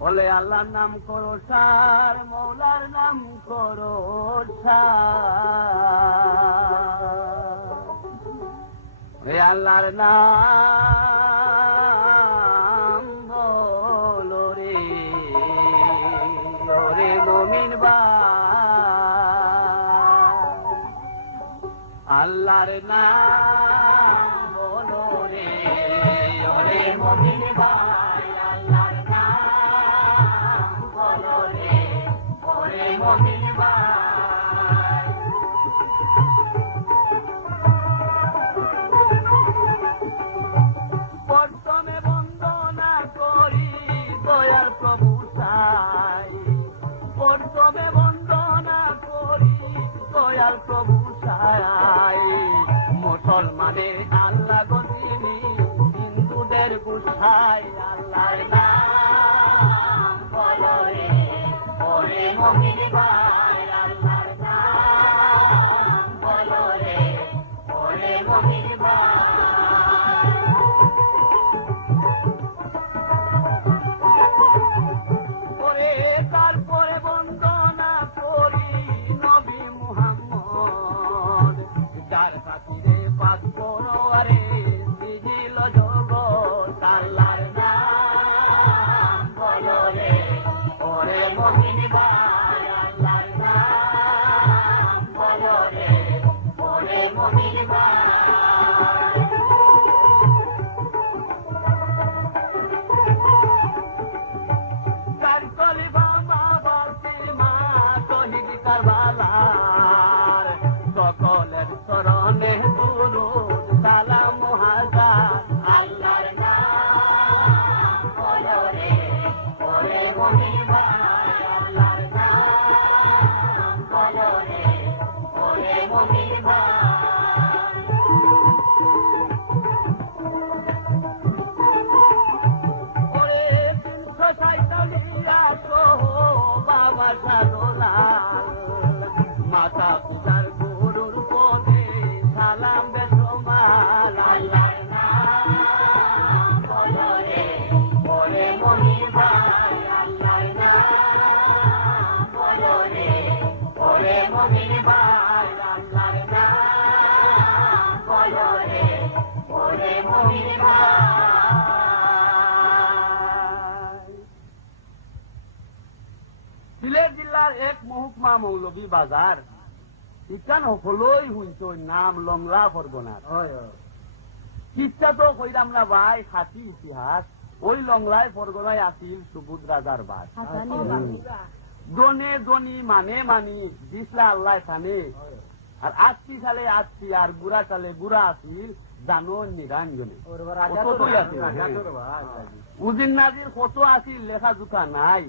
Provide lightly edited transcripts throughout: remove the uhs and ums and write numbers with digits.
বলে আল্লাহর নাম করো সার, মৌলার নাম করো সার, আল্লাহর নাম বলো রে ওরে মুমিন ভাই, আল্লাহর নাম বলো রে ওরে মুমিন ভাই, আল্লাহর নাম বলো রে ওরে মুমিন ভাই। প্রথমে বন্দনা করি দয়াল প্রভু সাই, প্রথমে বন্দনা করি দয়াল প্রভু সাই, মুসলমানে আল্লাহ গতিনি হিন্দুদের গুসাই, আল্লাহর নাম বলো রে ওরে মুমিন ভাই, আল্লাহর নাম বলো রে ওরে মুমিন ভাই। তারপরে বন্দনা করি নবী মুহাম্মদ, যার খাতিরে পাক পরোয়ারে সৃজিল জগৎ, আল্লাহর নাম বলো রে ওরে মুমিন ভাই, আল্লাহর নাম বলো রে ওরে মুমিন ভাই। সকলের চরণে দুরূদ সালাম হাজার, আল্লাহর নাম বলো রে ওরে মুমিন ভাই, আল্লাহর নাম বলো রে ওরে মুমিন ভাই। ওরে 347 বাবা সাদোলাল, মাতা পূজার গুরুর পদে সালাম বেসমাল, আল্লাহর নাম বলো রে ওরে মুমিন ভাই, আল্লাহর নাম বলো রে ওরে মুমিন ভাই, আল্লাহর নাম বলো রে ওরে মুমিন ভাই। সিলেট জেলার এক মহকুমা মৌলভী বাজার, ইকান সকলই শুনছ নাম লংলা ফরগনার। কিচ্ছা তো কইরাম না ভাই, খাতি ইতিহাস। ওই লংলায় ফরগনায় আসিল সুবুদ রাজার বাস, দনে দনি মানে মানি দিসলা আল্লাহ খানে, আর 80 সালে 80 আর গুড়া সালে গুড়া আসিল জানো নিরঞ্জনে। উদিন নাজির কত আসিল লেখা জুতা নাই,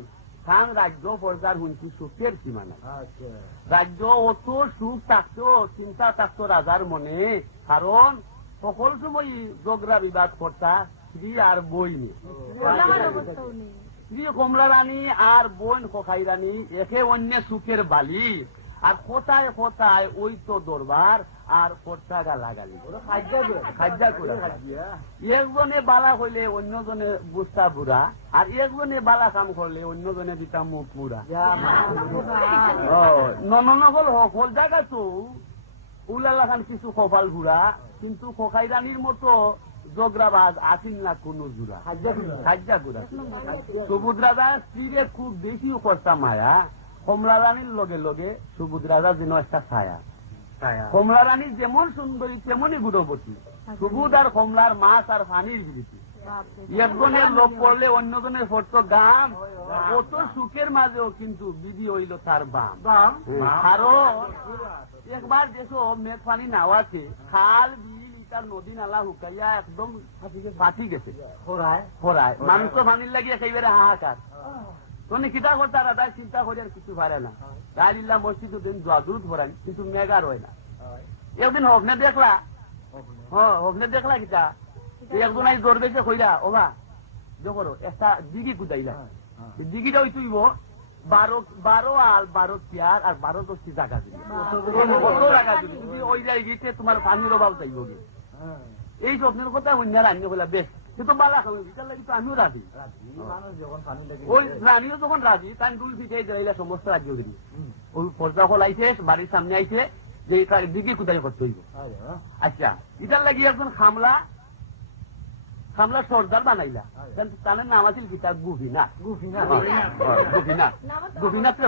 খান রাজ্য পর্যার শুনছি সুখের সীমা নাই। রাজ্য অত সুখ থাকতো, চিন্তা থাকতো রাজার মনে, কারণ সকল সময় জগরা বিবাদ করতা স্ত্রী আর বই নিয়ে। স্ত্রী কমলা রানী আর বোন খোখাই রানী একে অন্য সুখের বালি, আর কোথায় কোথায় ওই তো দরবার আর কর্তা গালাগালি একজনে বালা হইলে অন্যজনে বুস্তা বুড়া, আর একজনে বালা কাম করলে অন্যজনে দিতা মুখ বুড়া। নননকল হল জায়গা তো উলালা খান কিছু কপাল ঘুরা, কিন্তু খোখাই রানীর মতো জগরাবাজ আসিল না কোন জুড়া খাজ্জা ঘুরা। সুবুদ রাজা স্ত্রীরে খুব বেশি কর্তা মায়া, কমলা রানীর লগে লগে সুবুদ রাজা যেন একটা ছায়া। কমলা রানী যেমন সুন্দরী তেমনই গুণবতী, সুবুদ আর কমলার মাছ আর পানির বিরতি। একজনের লোক পড়লে অন্যজনের পড়তো গাম, কত সুখের মাঝেও কিন্তু বিধি হইল তার বাম। কারণ একবার যেসব মেঘ পানি নাওয়াছে, খাল বিল ইটার নদী নালা হুকাইয়া একদম ফাটি গেছে, খরায় মানুষ তো পানির লাগিয়ে একেবারে হাহাকার। তুমি কিতা করতা রাধা চিন্তা করে আর কিছু পারে না, গাইলিল্লা মসজিদ দিন জুত ভরান, কিন্তু মেঘার হয় না। একদিন হবনে দেখলা, হবনে দেখলা কিতা একজন আই জোর বেশে কইরা ওবা যখন একটা দিঘি কুদাইলা, দিঘিটা ওই তুইব 12 আর 12 চেয়ার আর 12 দশটি জায়গা দিবি, কত জায়গা দিবি। যদি ওই জায়গায় গিয়েছে তোমার পানির অভাব চাইব। এই স্বপ্নের কথা অন্য রান্না বলা বেশ কিন্তু বালা খাবে এটার লাগি তো আমিও রাজি। ওই রানীও যখন রাজি তাই দুল পিঠে দিলে সমস্ত রাজ্য করি ওই পর্দা হল আইছে বাড়ির সামনে আইছে যে তার দিকে কোথায় করতে হইব। আচ্ছা এটার লাগি একজন খামলা সর্দার বানাইলা তার নাম আছিল কি তার গোপীনাথ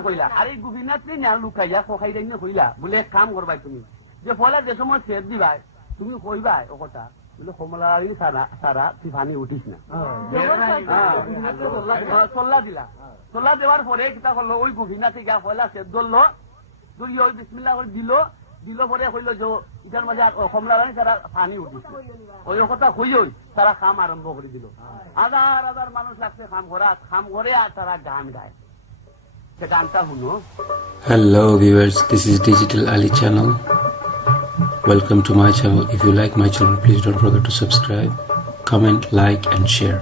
কইলা। আর এই গোপীনাথ না লুকাইয়া খোখাই দাইনে কইলা বলে এক কাম করবাই তুমি যে ফলে যে সময় সেট দিবাই তুমি কইবাই ও কথা বলে কমলা সারা তুই পানি উঠিস না। চল্লা দিলা। চল্লা দেওয়ার পরে কিতা করলো ওই গোপীনাথে গা পয়লা সেট ধরলো ধরি ওই বিসমিল্লা করে দিল পরে কইল যে ইটার মাঝে কমলা রানী তারা পানি উঠিস ওই কথা কইই তারা কাম আরম্ভ করে দিল। হাজার মানুষ লাগছে কাম করে আর তারা গান গায়। সে গানটা শুনো। Hello viewers, this is Digital Ali channel. Welcome to my channel. If you like my channel, please don't forget to subscribe, comment, like and share.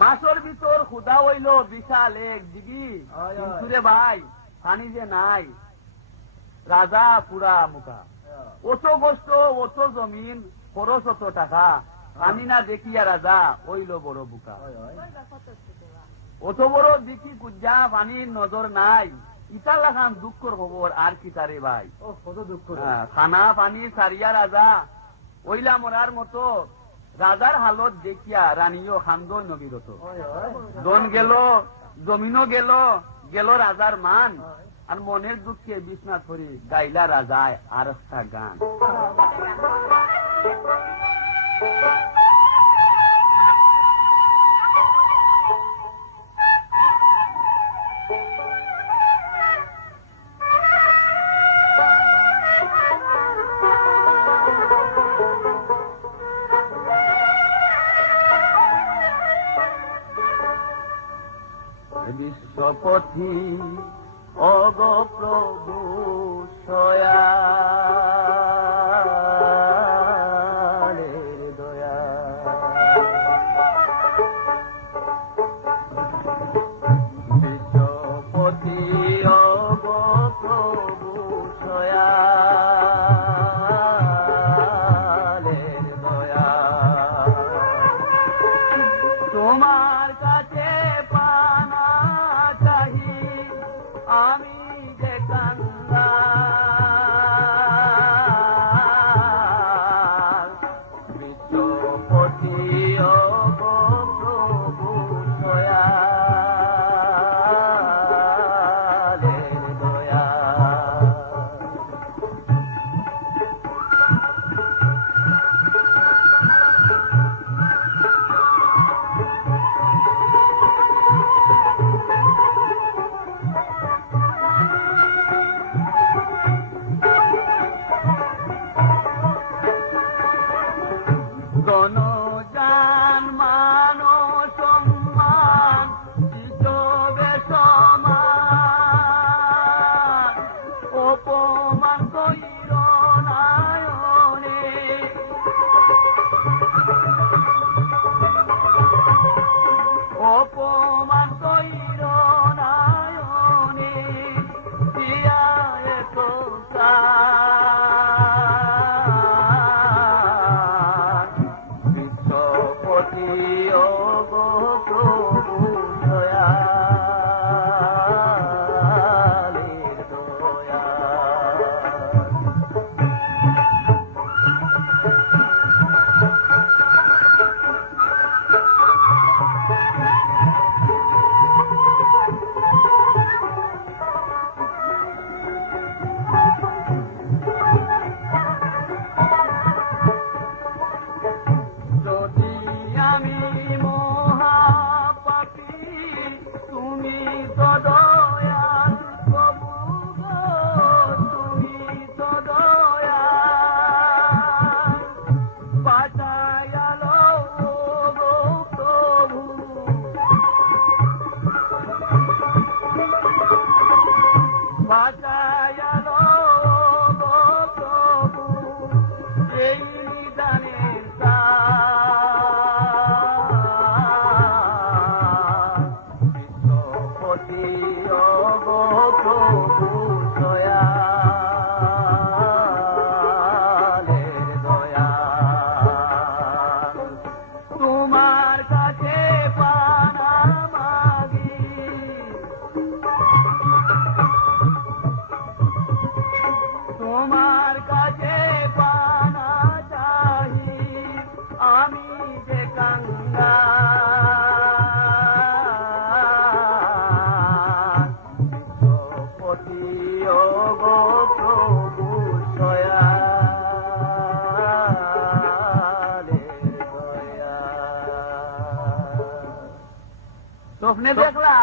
মাসর ভিতর খুদা হইল বিশাল এক দিঘি কিন্তু রে ভাই পানি যে নাই রাজা পুরা মুখা অত গোষ্ঠ অত জমিন খরচ অত টাকা আমি না দেখিয়া রাজা ওইল বড় বুকা অত বড় দেখি কুজা পানির নজর নাই ইটা লাগান দুঃখর খবর আর কি তারে ভাই কত দুঃখ খানা পানি সারিয়া রাজা ওইলা মরার মতো রাজার হালত দেখিয়া রানীও খান্দন নবিরত জন গেল জমিনও গেল গেল রাজার মান আর মনের দুঃখে বিশ্বনাথ করি গাইলা রাজায় আর একটা গান বিশ্বপথি অগ প্রভু সয়া দয়া বিশ্বপথি অগ প্রভু সয়া দয়া তোমার কাছে পানা চাহি আমি যে কাঙ্গাল বিশ্বপতি অগ প্রভু দয়ালের দয়া গণজান মান সম্মান হিসবে সমান অপমান কইর নায়নে অপমান কইর নায়নে দিয়া এত বিশ্বপতি অগ প্রভু দয়ালের দয়া যদি আমি মহাপাপী তুমি তো দয়াল প্রভু গো, তুমি তো দয়াল বাঁচাইয়া লও গো প্রভু বাঁচাইয়া লও গো প্রভু এই নিদানের বিশ্বপতি অগ প্রভু দয়ালের দয়া তোমার কাছে পানা মাগি তোমার কাছে পানা চাহি আমি যে কাঙ্গাল বিশ্বপতি অগ প্রভু দয়ালের দয়া স্বপ্নে দেখলা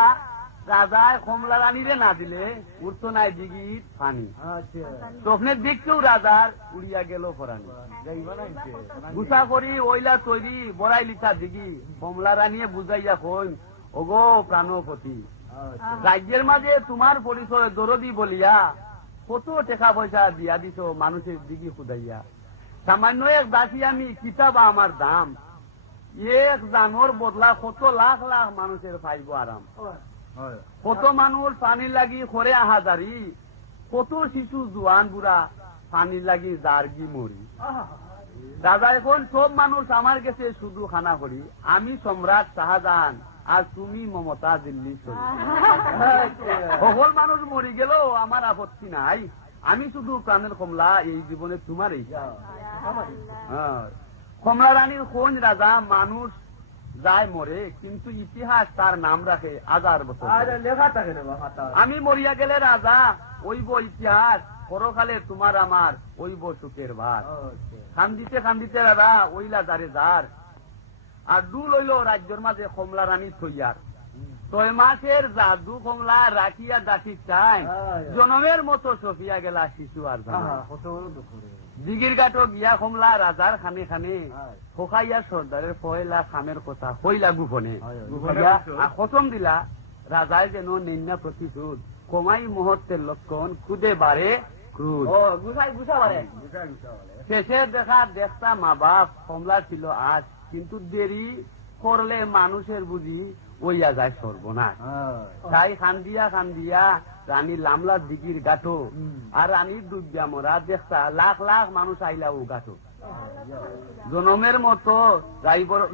রাজায় কমলা রানীরে না দিলে উঠতো নাই দিঘির পানি স্বপ্নের দিককেও রাজার উড়িয়া গেল ফরানি গুছা করি ওইলা তৈরি বড়াই লিখা দিঘি কমলা রানিয়ে বুঝাইয়া কইন ওগো প্রাণপতি রাজ্যের মাঝে তোমার পরিচয় দরদি বলিয়া কত টাকা পয়সা দিয়া দিছ মানুষের দিঘি খুদাইয়া সামান্য এক দাসী আমি কিতাব আমার দাম এক জানোর বদলা কত লাখ লাখ মানুষের পাইব আরাম কত মানুষ পানি লাগি খরে আহাজারি কত শিশু জোয়ান বুড়া পানি লাগি জার্গি মরি। রাজা এখন সব মানুষ আমার কাছে শুধু খানা করি, আমি সম্রাট শাহজাহান আর তুমি মমতা দিল্লি সকল মানুষ মরি গেলেও আমার আপত্তি নাই, আমি শুধু প্রাণের কমলা এই জীবনে তোমারই। কমলা রানীর কোন রাজা মানুষ যায় মরে, কিন্তু ইতিহাস তার নাম রাখে 1000 বছর। আমি মরিয়া গেলে রাজা ওইব ইতিহাস, পরকালে তোমার আমার ওইব সুখের ভাত। খান্দিতে খান্দিতে রাজা ওইলা যারে যার, আর দু লইল রাজ্যের মাঝে কমলা রানী থইয়ার। 6 মাসের জাদু কমলা রাখিয়া ডাকি চাই, জনমের মতো সফিয়া গেলা শিশু আর দিগির গাটো গিয়া কমলা রাজার খানে খানে ফোকাইয়া সর্দারের পয়লা খামের কথা হইলা গুফনে খতম দিলা। রাজায় যেন নিন্না প্রতিশোধ, কমাই মুহূর্তের লক্ষণ, খুদে বাড়ে ক্রোধ। শেষে দেখা দেখতা মা বাপ কমলা ছিল আজ, কিন্তু দেরি করলে মানুষের বুঝি ওইয়া যায় সর্বনাশ। তাই খান্দিয়া খান্দিয়া রানী লামলা দিগির গাঠো, আর রানীর ডুবিয়া মরা দেখতা লাখ লাখ মানুষ আইলা ও গাঠো। জনমের মতো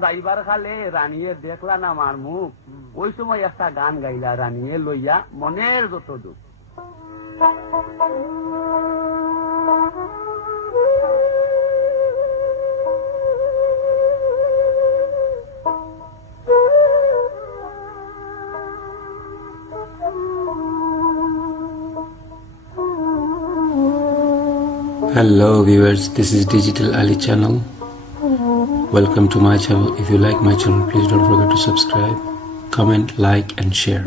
যাইবার খালে রানীয়ে দেখলা না মার মুখ, ওই সময় একটা গান গাইলা রানীয়ে লইয়া মনের যত দুঃখ। Hello viewers, this is Digital Ali channel. Welcome to my channel. If you like my channel, please don't forget to subscribe, comment, like and share.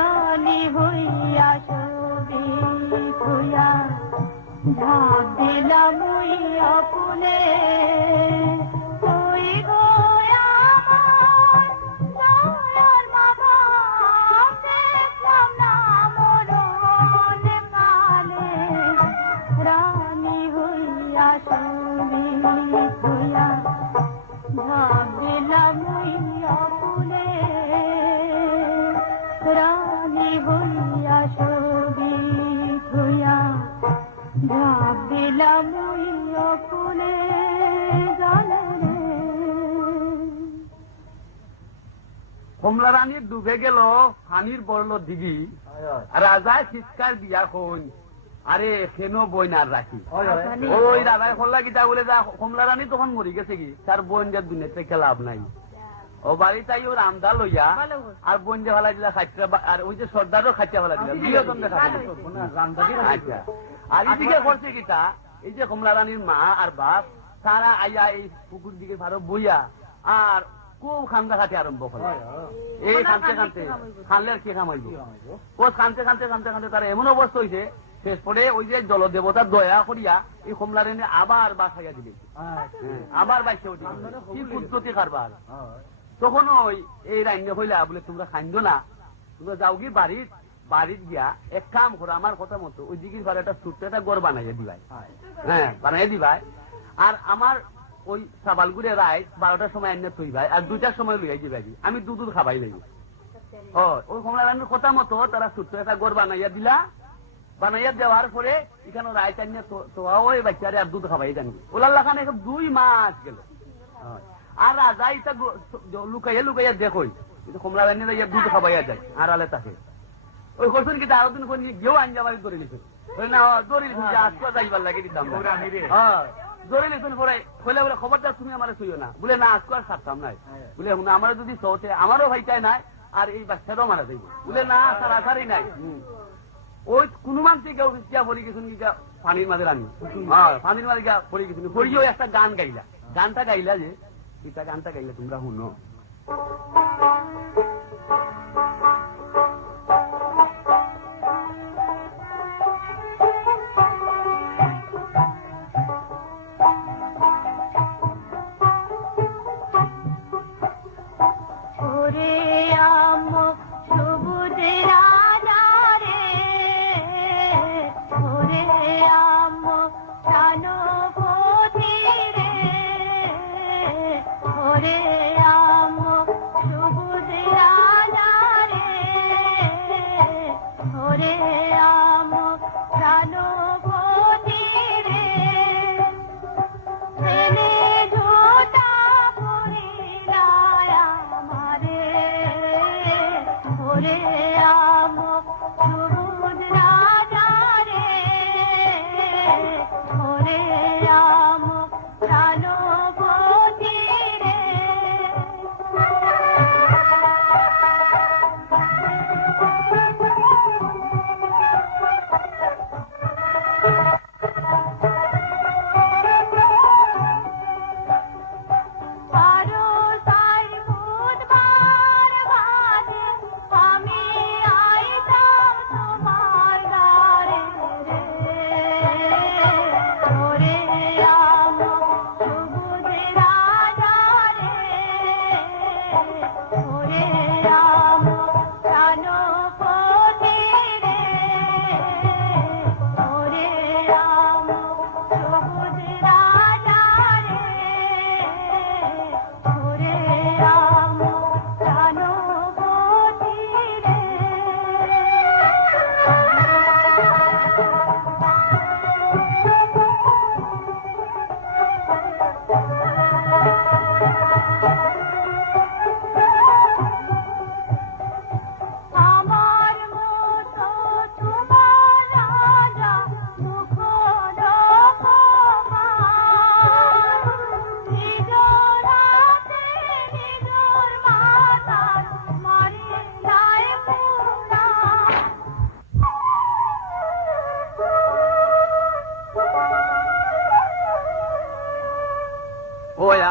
রানী হইয়া সবি হইয়া ঝাঁপ দিলাম ওই অকুলে তুই গো আমার দয়ার বাবা দেখলাম না মরণ কালে রানী হইয়া সবি হইয়া ঝাঁপ দিলাম ওই অকুলে রানী হইয়া সবি হইয়া ঝাঁপ দিলাম ওই অকুলে জলে কমলা রানী ডুবে গেল পানির বড়ল দিঘি রাজায় চিৎকার দিয়া হন আরে কেন বইনার রাখি ওই রাজায় খোল্লা গীতা বলে যা কমলা রানী তখন মরি গেছে কি তার বোন যে দুনিয়াতে খেলাভ নাই ও বাড়ি তাই ওর আমদা লইয়া আর বোন যে ফেলা দিলা খাইটা আর ওই যে সর্দারও খাইটা ফেলা দিলা দুইজন দেখা আচ্ছা আর এদিকে করছে কিতা এই যে কমলা রানীর মা আর বাপ তারা আইয়া এই পুকুর দিকে ভালো বইয়া আর খুব খান্দা খাতে আরম্ভ করে এই খানতে খানতে খানলে আর কে খামাইব ও খানতে খানতে খানতে খানতে তার এমন অবস্থা হয়েছে শেষ পরে ওই যে জলদেবতার দয়া করিয়া এই কমলা রানী আবার বাসাইয়া দিবে আবার বাইসে উঠে কি পদ্ধতি কারবার তখন ওই এই রান্য হইলা বলে তোমরা খাইন্দ না তোমরা যাও কি বাড়ির গিয়া এক কাম করো আমার কথা মতো ওই দিঘির ঘরে একটা ছোট্ট একটা গড় বানাইয়া দিবাই বানাইয়া দিবাই আর আমার ওই সাবালগুড়ে রায় 12টার সময় এনে থইবাই আর 2টার সময় লইয়াই দিবাই আমি দুধ খাবাই লাগবে ওই কমলা রানীর কথা মতো তারা ছোট্ট একটা গড় বানাইয়া দিলা বানাইয়া দেওয়ার পরে এখানে রায় টানিয়া তোয়া ওই বাচ্চারে আর দুধ খাবাই জানি ওলাল্লা খান 2 মাস গেল আর রাজা এটা লুকাইয়া লুকাইয়া দেখোই কমলা রানী দুধ খাবাইয়া যায় আর আলে তাকে ওই করছেন কি আরো দিন করে গেও আঞ্জা বাড়ি ধরে নিছেন না ধরে নিছেন যে আজকে যাইবার লাগে দিতাম ধরে নিছেন পরে হইলে বলে খবরটা তুমি আমার শুইও না বলে না আজকে আর ছাড়তাম নাই বলে আমার যদি সৌতে আমারও ভাইটাই নাই আর এই বাচ্চাটাও মারা যাইব বলে না সারাসারি নাই ওই কোন মানসি কেউ গিয়া পড়ে গেছেন গিয়া পানির মাঝে রানি পানির মাঝে গিয়া পড়ে গেছেন পড়িও একটা গান গাইলা গানটা গাইলা যে এটা গানটা গাইলে তোমরা শুনো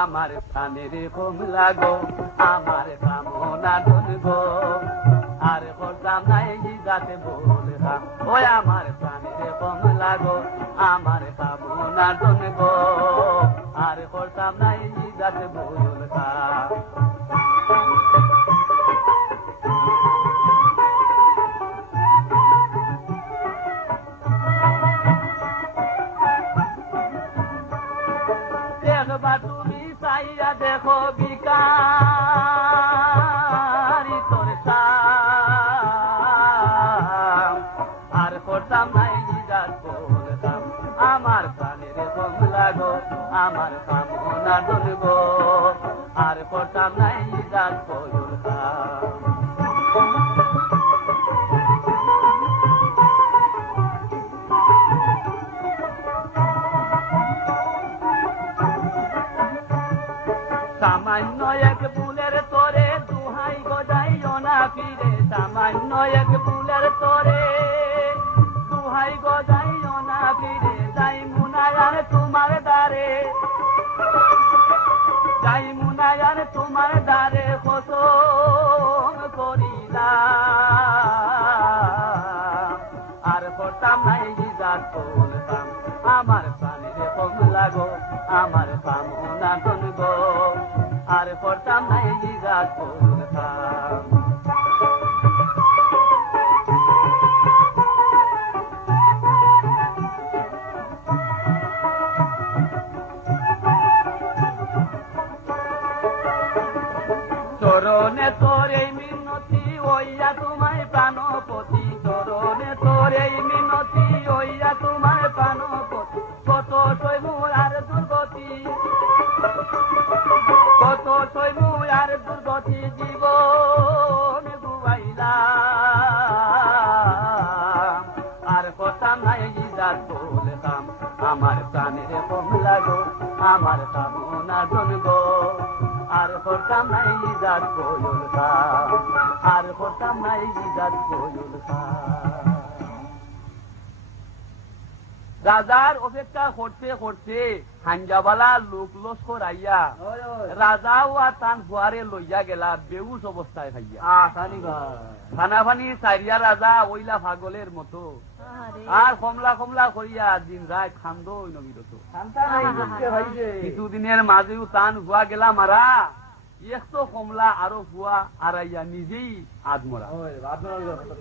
আমার প্রাণের কমলা গো আমার কামনা ধন গো আর কথা করতাম নাই যাতে বলে খা ওই আমার প্রাণীরে কমলা গো আমার খাবো না জন গো আর করতাম নাই যাতে বলে খা দেখবা তুমি চাইয়া দেখো বিকারি তোর আর করতাম নাই যাত বলতাম আমার প্রাণের কমলা গো আমার কামনা দলব আর করতাম নাই যাত বলতাম সামান্য এক ফুলের তোরে দুহাই গজাইও না ফিরে সামান্য এক ফুলের তোরে দুহাই গজাইও না ফিরে যাই মুনায়ার তোমার দ্বারে যাই মুনায়ার তোমার দ্বারে কত করিলাম আর করতাম নাই যাত বলতাম আমার প্রাণীরে কমলা গো আমার কামনা দন গো আর করতাম নাই যাত বলতাম চরণে তোর এই মিনতি ওইয়া তোমায় প্রাণপতি চরণে তোর এই মিনতি ওইয়া তোমায় প্রাণপতি কত সৈমুর আর দুর্গতি কত সৈমুর আর দুর্গতি জীবন ডুবাইলাম আর করতাম নাই যাত বলতাম আমার প্রাণের কমলা গো আমার কামনা জন গো আর করতাম নাই যাত বলতাম আর করতাম নাই যাত বলতাম রাজার অপেক্ষা করতে করতে হাঞ্জাবালা লোক লস্কর আইয়া রাজা ও তান ফুয়ারে লইয়া গেলা বেউস অবস্থায় খাইয়া খানা ফানি চারিয়া রাজা ওইলা পাগলের মতো আর কমলা কমলা করিয়া দিন রাত খান্দ নবিরত কিছুদিনের মাঝেও তান ভুয়া গেলা মারা এক তো কমলা আরো ভুয়া আড়াইয়া নিজেই আদমরা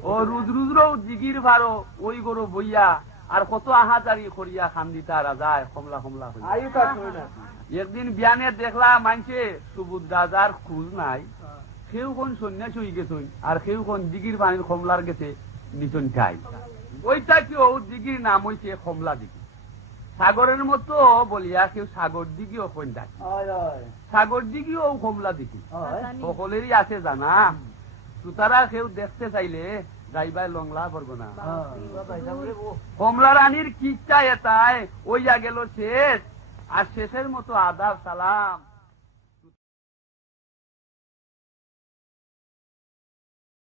ও রুদ্র জিগির ভারো ওই গরু বইয়া আর কত আহাজারি করিয়া খান্দিতা রাজায় কমলা কমলা একদিন বিয়ানে দেখলা মানছে সুবুদ রাজার খোঁজ নাই কেউ কোন সন্ন্যাস হয়ে গেছেন আর কেউ কোন দিঘির পানির কমলার গেছে নিচন খাই ওইটা কেউ দিঘির নাম হইছে কমলা দিঘি সাগরের মতো বলিয়া কেউ সাগর দিঘিও কোন ডাক সাগর দিঘিও কমলা দিঘি সকলেরই আছে জানা সুতারা কেউ দেখতে চাইলে যাইবাই লংলা পড়ব না কমলা রানীর কিচ্ছা এটাই ওইয়া গেল শেষ আর শেষের মতো আদাব সালাম